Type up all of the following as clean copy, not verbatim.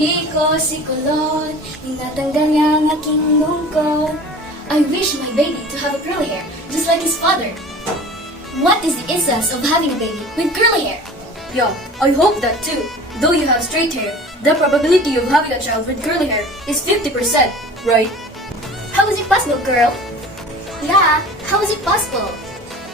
Binhi ko si kulot, tinatanggal niya ang aking lungkot. I wish my baby to have a curly hair, just like his father. What is the essence of having a baby with curly hair? Yeah, I hope that too. Though you have straight hair, the probability of having a child with curly hair is 50%, right? How is it possible, girl? Yeah, how is it possible?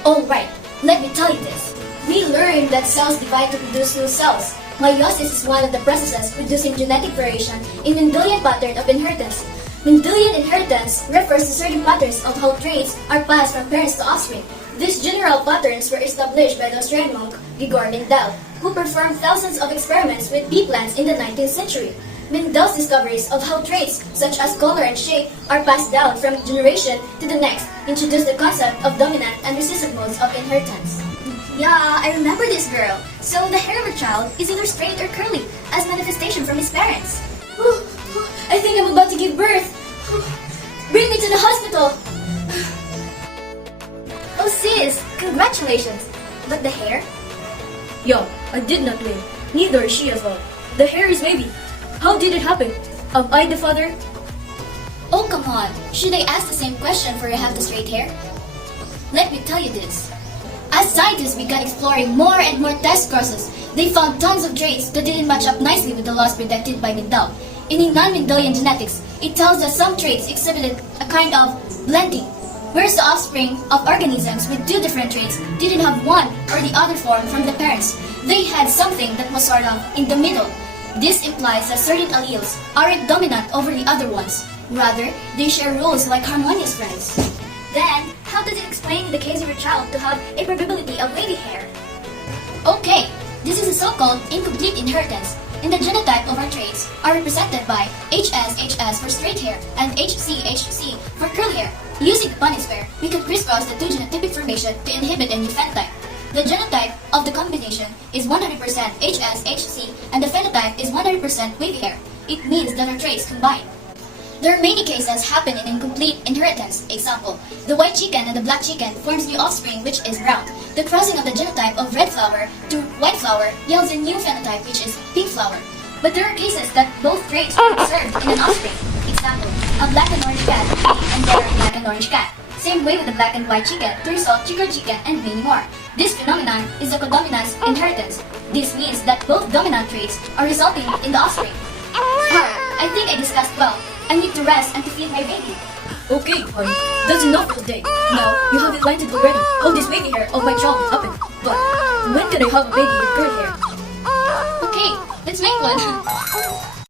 Alright, let me tell you this. We learned that cells divide to produce new cells. Meiosis is one of the processes producing genetic variation in Mendelian pattern of inheritance. Mendelian inheritance refers to certain patterns of how traits are passed from parents to offspring. These general patterns were established by the Australian monk Gregor Mendel, who performed thousands of experiments with pea plants in the 19th century. Mendel's discoveries of how traits such as color and shape are passed down from generation to the next introduced the concept of dominant and recessive modes of inheritance. Yeah, I remember this girl. So the hair of a child is either straight or curly as manifestation from his parents. I think I'm about to give birth. Bring me to the hospital. Oh sis, congratulations. But the hair? Yeah, I did not win. Neither is she as well. The hair is wavy. How did it happen? Am I the father? Oh come on, should I ask the same question for you have the straight hair? Let me tell you this. As scientists began exploring more and more test crosses, they found tons of traits that didn't match up nicely with the laws predicted by Mendel. In Non-Mendelian Genetics, it tells that some traits exhibited a kind of blending, whereas the offspring of organisms with two different traits didn't have one or the other form from the parents. They had something that was sort of in the middle. This implies that certain alleles aren't dominant over the other ones. Rather, they share roles like harmonious friends. Then, how does it explain in the case of your child to have a probability of wavy hair? Okay, this is a so-called incomplete inheritance, and the genotype of our traits are represented by HSHS for straight hair and HCHC for curly hair. Using the Punnett square, we can crisscross the two genotypic formation to inhibit a new phenotype. The genotype of the combination is 100% HSHC and the phenotype is 100% wavy hair. It means that our traits combine. There are many cases happen in incomplete inheritance. Example, the white chicken and the black chicken forms new offspring which is brown. The crossing of the genotype of red flower to white flower yields a new phenotype which is pink flower. But there are cases that both traits are observed in an offspring. Example, a black and orange cat and their black and orange cat. Same way with the black and white chicken to result chicken chicken and many more. This phenomenon is a codominance inheritance. This means that both dominant traits are resulting in the offspring. I think I discussed well. I need to rest and to feed my baby. Okay, honey, that's enough for today. Now, you have enlightened already how this wavy hair of my child will happen. But when can I have a baby with curly hair? Okay, let's make one.